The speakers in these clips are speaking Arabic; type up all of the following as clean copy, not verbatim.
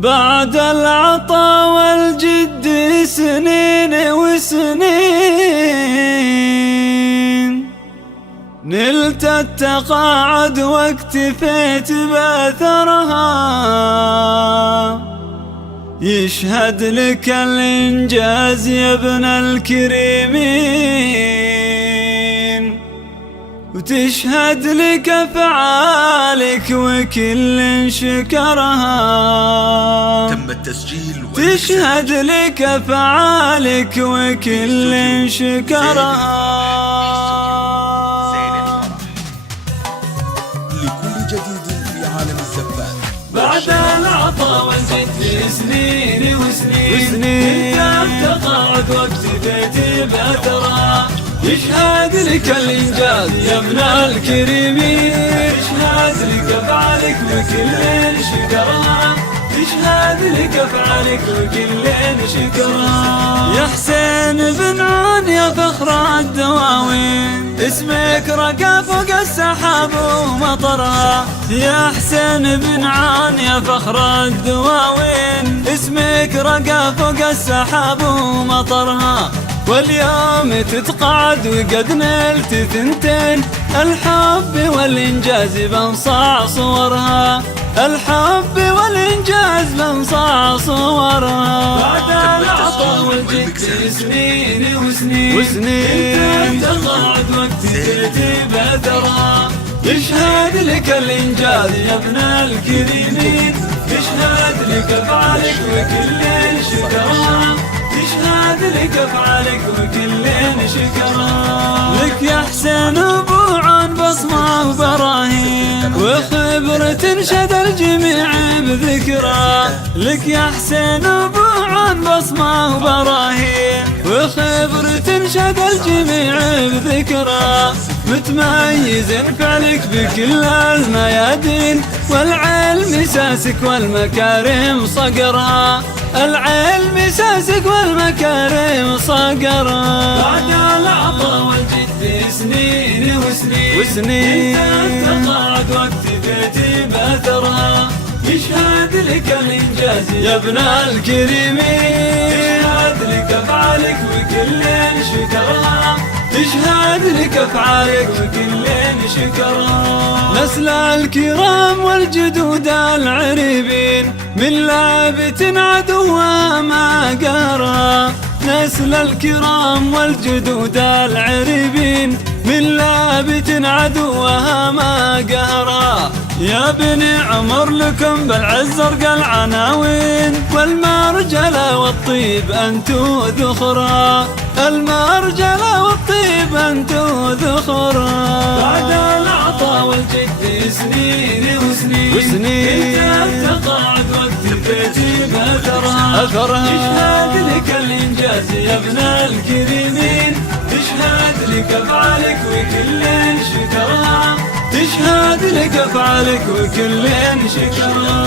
بعد العطا والجد سنين وسنين، نلت التقاعد واكتفيت بأثرها. يشهد لك الإنجاز يا ابن الكريمين، وتشهد لك أفعالك وكل شكرها. تم التسجيل تشهد لك أفعالك وكل شكرها. لكل جديد في عالم الزفات بعد العطا والجد سنين وسنين، انت التقاعد واكتفيت بأثرها. يشهد لك الإنجاز يا ابن الكريمين، يشهد لك أفعالك وكل شكرها. يشهد لك أفعالك وكل شكرها. يا حسين بن عون يا فخر الدواوين، اسمك رقى فوق السحاب ومطرها. يا حسين بن عون يا فخر الدواوين، اسمك رقى فوق السحاب ومطرها. واليوم تتقاعد وقد نلت ثنتين، الحب والإنجاز بنصاع صورها. الحب والإنجاز بنصاع صورها. بعد العطا والجد سنين وسنين، انت التقاعد واكتفيت بأثرها. يشهد لك الإنجاز يا ابن الكريمين، يشهد لك أفعالك وكل شكرها. يشهد لك أفعالك وكل شكرها. لك يا حسين أبو عون بصمة وبراهين، وخبرة تنشد الجميع بذكرى. لك يا حسين أبو عون بصمة وبراهين، وخبرة تنشد الجميع بذكرى. متميز فعلك بكل الميادين، والعلم ساسك والمكارم صقرها. العلم ساسك والمكارم صقرها. بعد العطا والجد سنين وسنين، انت التقاعد واكتفيت بأثرها. يشهد لك الإنجاز يا ابن الكريمين، يشهد لك أفعالك وكل شكرها. تشهد لك أفعالك وكل شكرها. نسل الكرام والجدود العريبين، من لابت عدوها ما قهرها. نسل الكرام والجدود العريبين، من لابت عدوها ما قهرها. يا بني عمر لكم بالعز ارقى العناوين، والمرجلة والطيب انتو ذخرها. المرجلة والطيب انتو ذخرها. بعد العطا والجد سنين وسنين، انت التقاعد واكتفيت بأثرها. يشهد لك الإنجاز يا ابن الكريمين، يشهد لك أفعالك وكل شكرها. تشهد لك أفعالك وكل شكرها.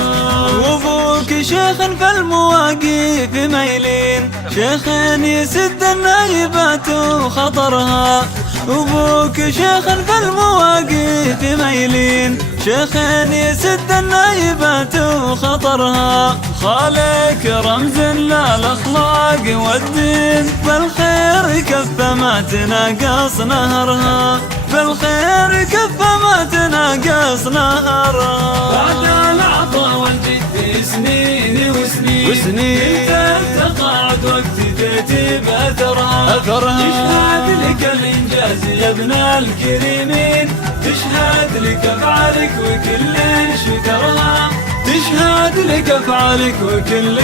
وابوك شيخ في المواقف ميلين، شيخ يسد النايبات وخطرها. وابوك شيخ في المواقف ميلين، شيخ يسد النايبات وخطرها. خالك رمز للأخلاق والدين، بالخير كفة ما تناقص نهرها. بالخير كفة ما تناقص نهرها. بعد العطا والجد سنين وسنين، انت التقاعد واكتفيت بأثرها. يشهد لك الإنجاز يا ابن الكريمين، يشهد لك أفعالك وكل شكرها. تشهد لك أفعالك وكل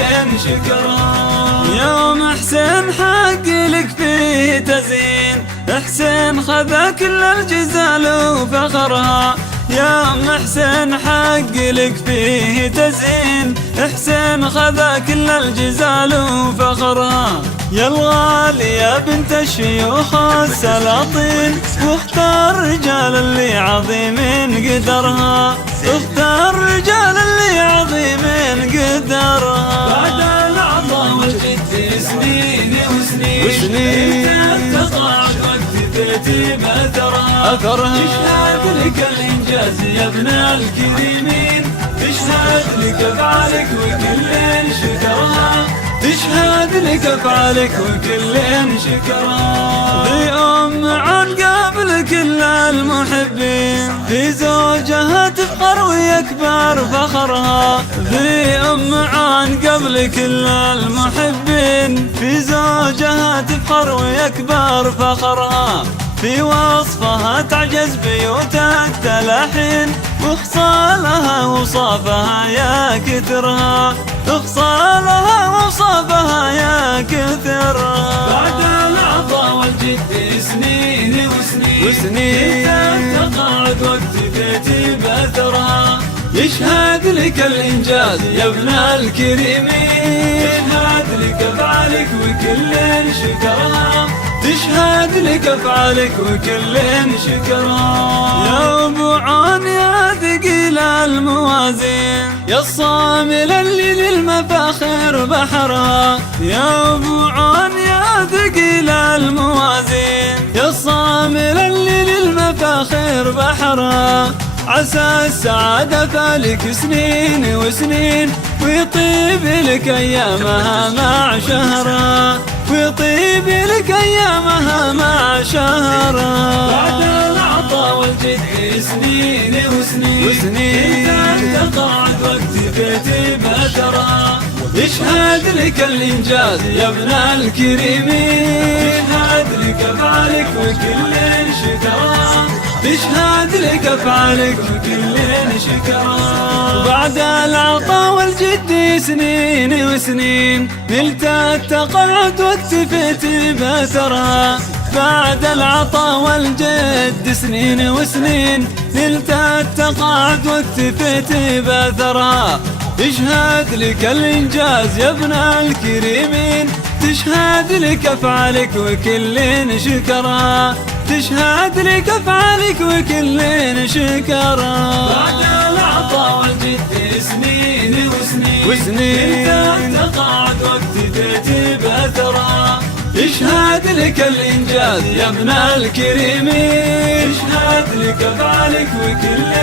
شكرها. يوم حسين حق لك فيه تزين، حسين خذا كل الجزال وفخرها. يوم حسين حق لك فيه تزين، حسين خذا كل الجزال وفخرها. يا الغالي يا بنت الشيوخ السلاطين، واختار رجال اللي عظيمين قدرها. اختار رجال اللي عظيمين قدرها. بعد العطا والجد سنين وسنين، انت التقاعد واكتفيت بأثرها. يشهد لك الإنجاز يا ابن الكريمين، تشهد لك أفعالك وكل شكرها، تشهد لك أفعالك وكل شكرها. ذي أم عن قبل كل المحبين، في زوجها تفخر ويكبر فخرها. ذي أم عن قبل كل المحبين، في زوجها تفخر ويكبر فخرها. في وصفها تعجز بيوت التلاحين، وخصالها وصافها يا كثرها، وخصالها وصافها يا كثرها. بعد العطا والجد سنين وسنين تقاعد وقت بيتي بأثرها. يشهد لك الإنجاز يا ابن الكريمين، يشهد لك أفعالك وكل شكرها، تشهد لك أفعالك وكل شكرها. يا أبو عون يا ثقيل الموازين، يا الصامل اللي للمفاخر بحرها. يا أبو عون يا ثقيل الموازين، يا الصامل اللي للمفاخر بحرها. عسى السعادة فالك سنين وسنين، ويطيب لك أيامها مع شهرها، ويطيب لك أيامها مع شهرها. بعد العطا والجد سنين وسنين تقاعد وقت بيتي بأثرها. يشهد لك الإنجاز يا ابن الكريمين، يشهد لك أفعالك وكل شكرها، تشهد لك أفعالك وكل شكرها. بعد العطا والجد سنين وسنين، نلت التقاعد واكتفيت بأثرها. بعد العطا والجد سنين وسنين، نلت التقاعد واكتفيت بأثرها. يشهد لك الإنجاز يا ابن الكريمين، تشهد لك أفعالك وكل شكرها، تشهد لك أفعالك وكل شكرها. بعد العطا والجد سنين وسنين تقاعد وقت بيتي بأثرها. يشهد لك الإنجاز يا ابن الكريمين، يشهد لك أفعالك وكل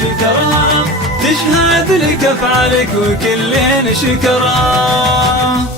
شكرها، تشهد لك أفعالك وكل شكرها.